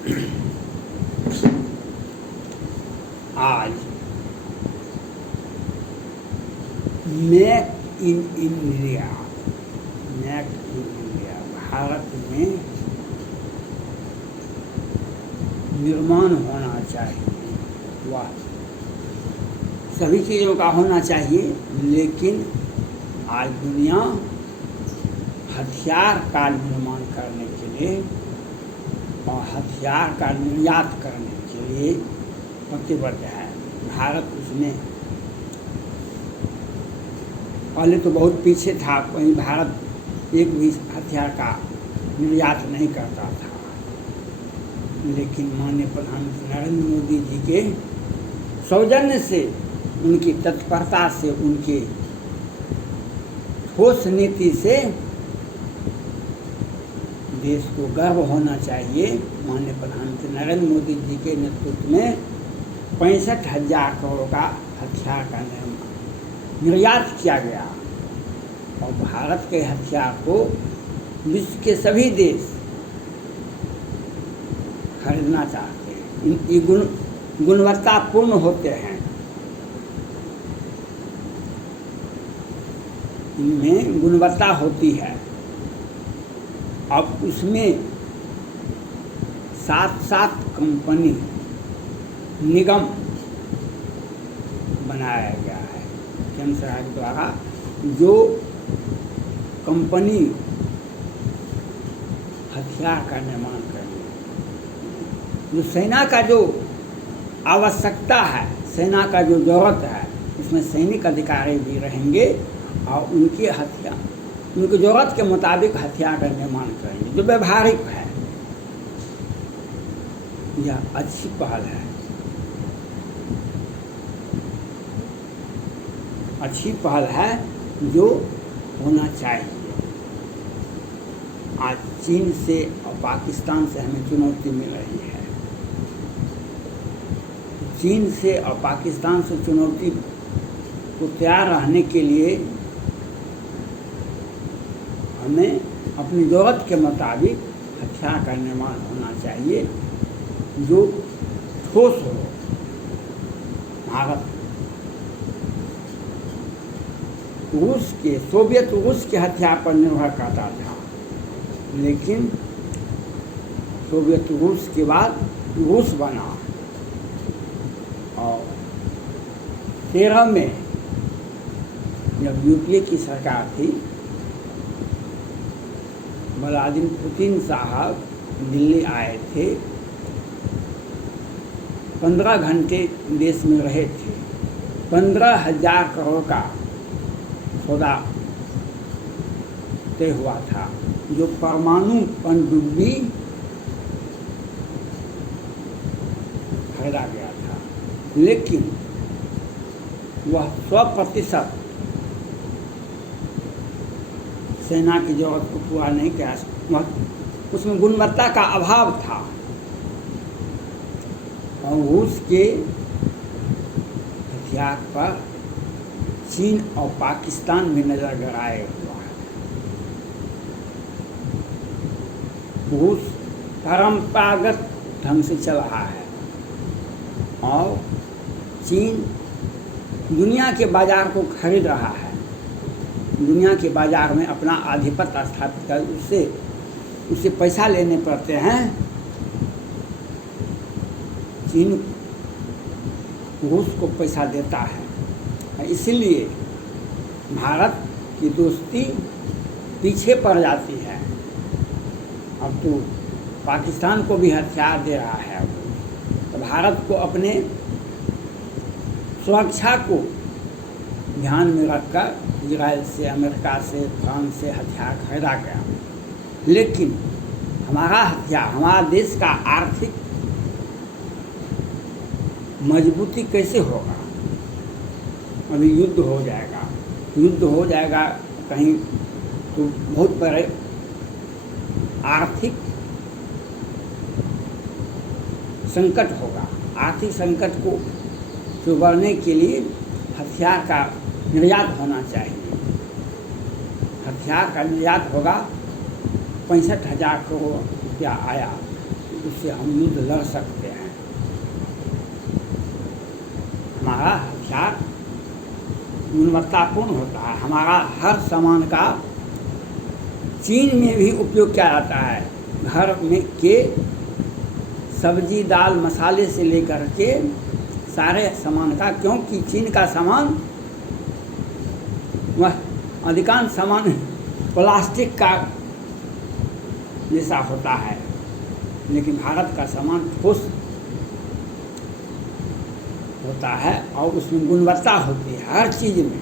आज make in India, make in India, Bharat में निर्माण होना चाहिए। वाह, सभी चीज़ों का होना चाहिए, लेकिन आज दुनिया हथियार का निर्माण करने के लिए और हथियार का निर्यात करने के लिए प्रतिबद्ध है। भारत उसमें पहले तो बहुत पीछे था, वहीं भारत एक भी हथियार का निर्यात नहीं करता था, लेकिन माननीय प्रधानमंत्री नरेंद्र मोदी जी के सौजन्य से, उनकी तत्परता से, उनके ठोस नीति से देश को गर्व होना चाहिए। माननीय प्रधानमंत्री नरेंद्र मोदी जी के नेतृत्व में 65,000 करोड़ का हथियार का निर्यात किया गया और भारत के हथियार को विश्व के सभी देश खरीदना चाहते हैं। ये गुणवत्तापूर्ण होते हैं, इनमें गुणवत्ता होती है। अब उसमें 7 कंपनी निगम बनाया गया है केंद्र सरकार द्वारा, जो कंपनी हथियार का निर्माण करेंगे। जो सेना का जो आवश्यकता है, सेना का जो जरूरत है, उसमें सैनिक अधिकारी भी रहेंगे और उनकी हथियार, उनकी ज़रूरत के मुताबिक हथियार का निर्माण करेंगे, जो व्यवहारिक है। यह अच्छी पहल है, अच्छी पहल है जो होना चाहिए। आज चीन से और पाकिस्तान से हमें चुनौती मिल रही है। चीन से और पाकिस्तान से चुनौती को तैयार रहने के लिए हमें अपनी ज़रूरत के मुताबिक हथियार का निर्माण होना चाहिए, जो ठोस हो। भारत सोवियत रूस के हथियार पर निर्भर करता था, लेकिन सोवियत रूस के बाद रूस बना और 13 में जब यूपीए की सरकार थी, व्लादिमीर पुतिन साहब दिल्ली आए थे, 15 घंटे देश में रहे थे। 15,000 करोड़ का सौदा तय हुआ था, जो परमाणु पनडुब्बी खरीदा गया था, लेकिन वह 100% सेना की जरूरत को पूरा नहीं किया। उसमें गुणवत्ता का अभाव था और रूस के हथियार पर चीन और पाकिस्तान भी नजर गड़ाए हुआ है। रूस परंपरागत ढंग से चल रहा है और चीन दुनिया के बाजार को खरीद रहा है, दुनिया के बाजार में अपना आधिपत्य स्थापित कर उससे पैसा लेने पड़ते हैं। चीन रूस को पैसा देता है, इसलिए भारत की दोस्ती पीछे पड़ जाती है। अब तो पाकिस्तान को भी हथियार दे रहा है, तो भारत को अपने सुरक्षा को ध्यान में रखकर इजराइल से, अमेरिका से, फ्रांस से हथियार खरीदा गया। लेकिन हमारा हथियार, हमारा देश का आर्थिक मजबूती कैसे होगा? अभी युद्ध हो जाएगा कहीं तो बहुत बड़े आर्थिक संकट होगा। आर्थिक संकट को से उबरने के लिए हथियार का निर्यात होना चाहिए। हथियार का निर्यात होगा, 65,000 करोड़ रुपया आया, उससे हम युद्ध लड़ सकते हैं। हमारा हथियार गुणवत्तापूर्ण होता है। हमारा हर सामान का चीन में भी उपयोग किया जाता है। घर में के सब्जी दाल मसाले से लेकर के सारे सामान का, क्योंकि चीन का सामान वह अधिकांश सामान प्लास्टिक का जैसा होता है, लेकिन भारत का सामान ठोस होता है और उसमें गुणवत्ता होती है हर चीज़ में।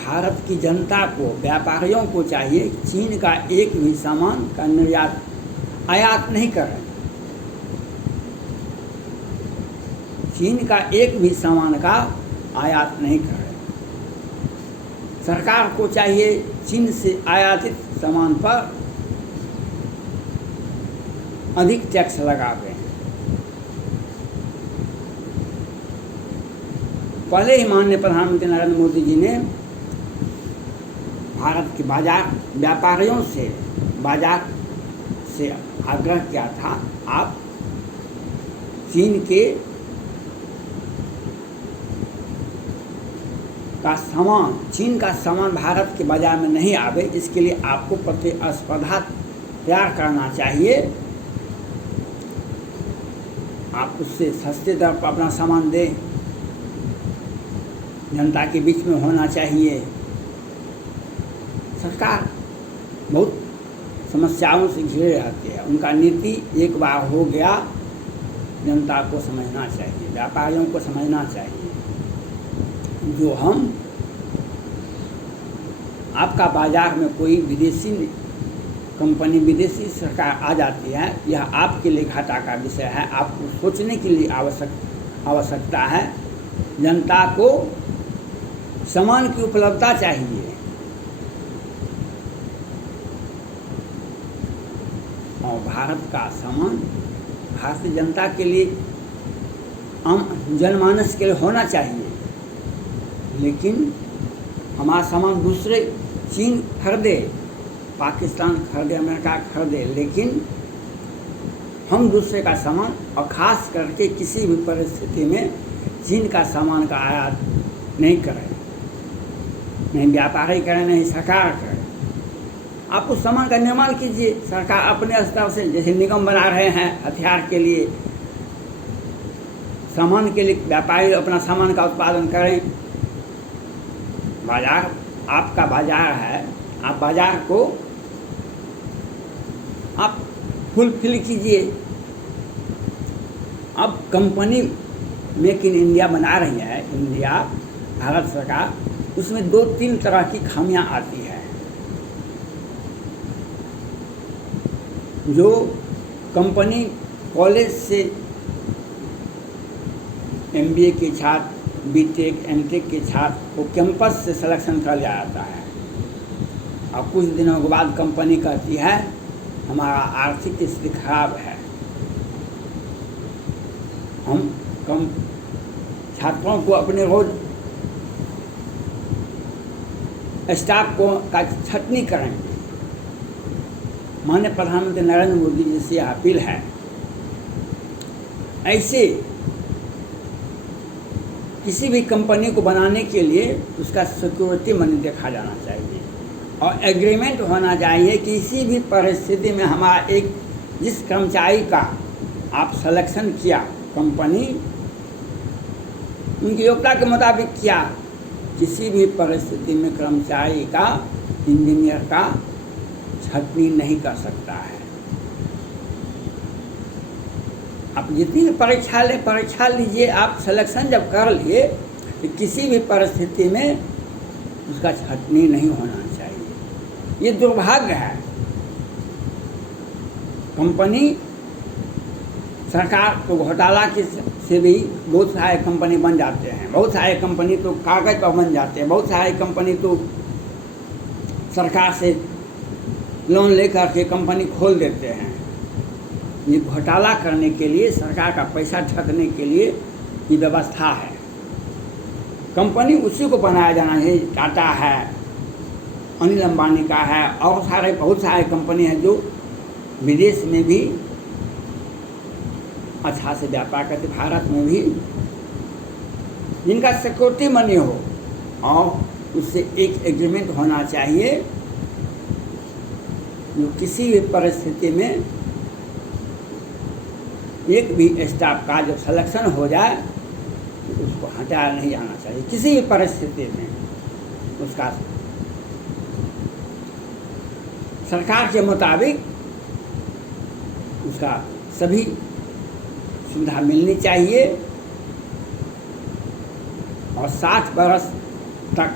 भारत की जनता को, व्यापारियों को चाहिए चीन का एक भी सामान का निर्यात आयात नहीं करें। चीन का एक भी सामान का आयात नहीं करें। सरकार को चाहिए चीन से आयातित सामान पर अधिक टैक्स लगावे। पहले ही माननीय प्रधानमंत्री नरेंद्र मोदी जी ने भारत के व्यापारियों से बाजार से आग्रह किया था, आप चीन का सामान भारत के बाजार में नहीं आवे, इसके लिए आपको प्रतिस्पर्धा तैयार करना चाहिए। आप उससे सस्ते दर पर अपना सामान दें, जनता के बीच में होना चाहिए। सरकार बहुत समस्याओं से घिरे रहती है, उनका नीति एक बार हो गया, जनता को समझना चाहिए, व्यापारियों को समझना चाहिए। जो हम आपका बाजार में कोई विदेशी कंपनी, विदेशी सरकार आ जाती है, यह आपके लिए घाटा का विषय है। आपको सोचने के लिए आवश्यकता है। जनता को सामान की उपलब्धता चाहिए और भारत का सामान भारतीय जनता के लिए, आम जनमानस के लिए होना चाहिए। लेकिन हमारा सामान दूसरे चीन खरीदे, पाकिस्तान खरीदे, अमेरिका खरीदे, लेकिन हम दूसरे का सामान, और ख़ास करके किसी भी परिस्थिति में चीन का सामान का आयात नहीं करें, नहीं व्यापारी करें, नहीं सरकार करें। आप उस सामान का निर्माण कीजिए। सरकार अपने स्तर से, जैसे निगम बना रहे हैं हथियार के लिए, सामान के लिए व्यापारी अपना सामान का उत्पादन करें। बाजार आपका बाजार है, आप बाजार को आप फुलफिल कीजिए। अब कंपनी मेक इन इंडिया बना रही है इंडिया, भारत सरकार, उसमें 2-3 तरह की खामियां आती है। जो कंपनी कॉलेज से MBA के छात्र, BTech, MTech के छात्र को कैंपस से सिलेक्शन कर लिया जाता है, और कुछ दिनों के बाद कंपनी कहती है हमारा आर्थिक स्थिति खराब है, हम कम छात्रों को अपने रोज स्टाफ को का छटनी करेंगे। माननीय प्रधानमंत्री नरेंद्र मोदी जी से अपील है, ऐसे किसी भी कंपनी को बनाने के लिए उसका सिक्योरिटी मनी देखा जाना चाहिए और एग्रीमेंट होना चाहिए। किसी भी परिस्थिति में हमारा एक जिस कर्मचारी का आप सिलेक्शन किया, कंपनी उनकी योग्यता के मुताबिक किया, किसी भी परिस्थिति में कर्मचारी का, इंजीनियर का छटनी नहीं कर सकता है। आप जितनी भी परीक्षा लीजिए, आप सिलेक्शन जब कर लिए तो किसी भी परिस्थिति में उसका छटनी नहीं होना चाहिए। ये दुर्भाग्य है। कंपनी, सरकार को घोटाला के से भी बहुत सारे कंपनी बन जाते हैं, बहुत सारे कंपनी तो कागज पर बन जाते हैं, बहुत सारे कंपनी तो सरकार से लोन लेकर के कंपनी खोल देते हैं। ये घोटाला करने के लिए, सरकार का पैसा ठगने के लिए ये व्यवस्था है। कंपनी उसी को बनाया जाना है, टाटा है, अनिल अंबानी का है, और बहुत सारे कंपनी हैं जो विदेश में भी अच्छा से व्यापार करते, भारत में भी, जिनका सिक्योरिटी मनी हो और उससे एक एग्रीमेंट होना चाहिए जो किसी भी परिस्थिति में एक भी स्टाफ का जब सिलेक्शन हो जाए तो उसको हटाया नहीं जाना चाहिए किसी भी परिस्थिति में। उसका सरकार के मुताबिक उसका सभी सुविधा मिलनी चाहिए और 60 वर्ष तक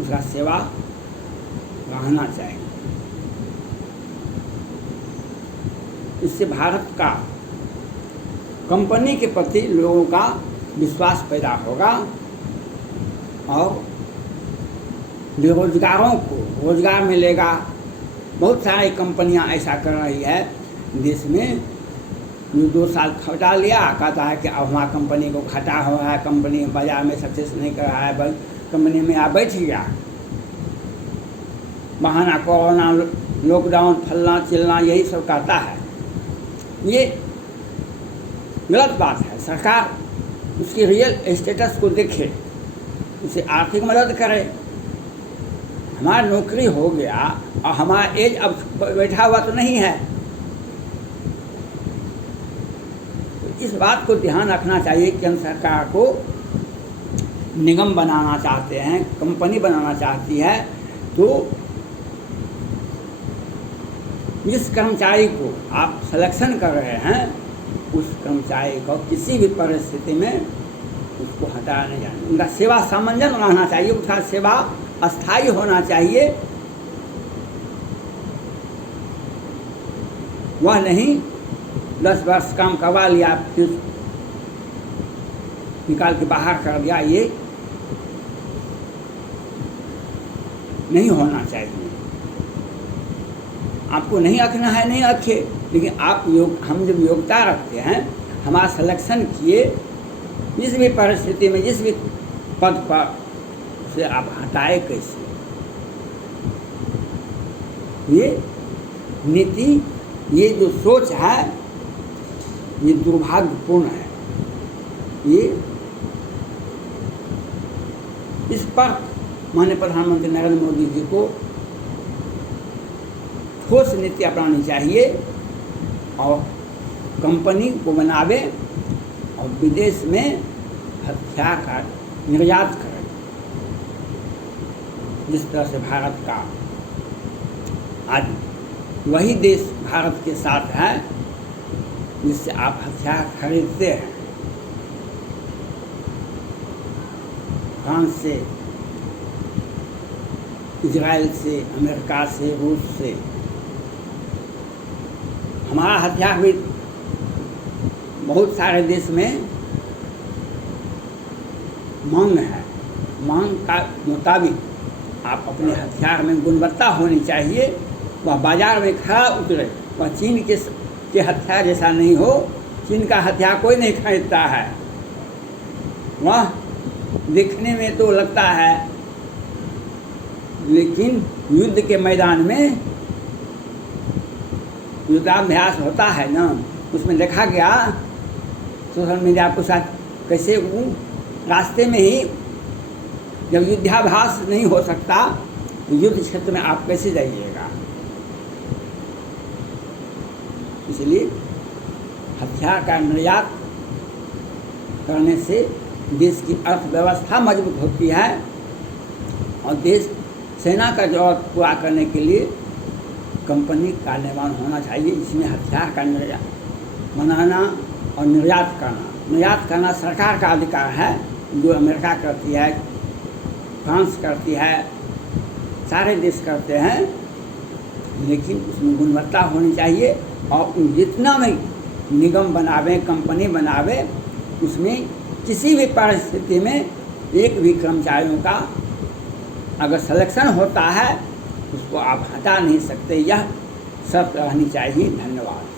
उसका सेवा रहना चाहिए। इससे भारत का कंपनी के प्रति लोगों का विश्वास पैदा होगा और बेरोजगारों को रोजगार मिलेगा। बहुत सारी कंपनियां ऐसा कर रही है देश में, जो 2 साल खटा लिया, कहता है कि अब हमारा कंपनी को खटा हो रहा है, कंपनी बाजार में सक्सेस नहीं कर रहा है, कंपनी में आप बैठ गया, बहाना कोरोना लॉकडाउन फलना चिलना यही सब कहता है। ये गलत बात है। सरकार उसकी रियल स्टेटस को देखे, उसे आर्थिक मदद करे। हमारा नौकरी हो गया और हमारा एज अब बैठा हुआ तो नहीं है, तो इस बात को ध्यान रखना चाहिए कि हम सरकार को निगम बनाना चाहते हैं, कंपनी बनाना चाहती है, तो जिस कर्मचारी को आप सिलेक्शन कर रहे हैं उस कर्मचारी को किसी भी परिस्थिति में उसको हटाया नहीं जाना। उनका सेवा सामंजस्य रहना चाहिए, उसका सेवा अस्थायी होना चाहिए। वह नहीं 10 वर्ष काम करवा लिया फिर निकाल के बाहर कर दिया, ये नहीं होना चाहिए। आपको नहीं रखना है नहीं रखे, लेकिन आप हम जब योग्यता रखते हैं, हमारा सिलेक्शन किए, जिस भी परिस्थिति में जिस भी पद पर, उसे आप हटाए कैसे? ये नीति, ये जो सोच है, ये दुर्भाग्यपूर्ण है। ये इस पर माननीय प्रधानमंत्री नरेंद्र मोदी जी को ठोस नीति अपनानी चाहिए और कंपनी को बनावे और विदेश में हथियार का निर्यात करें। जिस तरह से भारत का आज वही देश भारत के साथ है जिससे आप हथियार खरीदते हैं, फ्रांस से, इजराइल से, अमेरिका से, रूस से। हमारा हथियार भी बहुत सारे देश में मांग है। मांग का मुताबिक आप अपने हथियार में गुणवत्ता होनी चाहिए, वह बाजार में खरा उतरे। वह चीन के हथियार जैसा नहीं हो। चीन का हथियार कोई नहीं खरीदता है। वह देखने में तो लगता है, लेकिन युद्ध के मैदान में युद्धाभ्यास होता है ना, उसमें देखा गया सोशल मीडिया के साथ कैसे वो रास्ते में ही जब युद्धाभ्यास नहीं हो सकता तो युद्ध क्षेत्र में आप कैसे जाइएगा। इसलिए हथियार का निर्यात करने से देश की अर्थव्यवस्था मजबूत होती है और देश सेना का जरूरत पूरा करने के लिए कंपनी का निर्माण होना चाहिए, जिसमें हथियार का निर्यात बनाना और निर्यात करना। निर्यात करना सरकार का अधिकार है, जो अमेरिका करती है, फ्रांस करती है, सारे देश करते हैं, लेकिन उसमें गुणवत्ता होनी चाहिए। और जितना में निगम बनावे, कंपनी बनावे, उसमें किसी भी परिस्थिति में एक भी कर्मचारियों का अगर सिलेक्शन होता है उसको आप हटा नहीं सकते। यह शर्त रहनी चाहिए। धन्यवाद।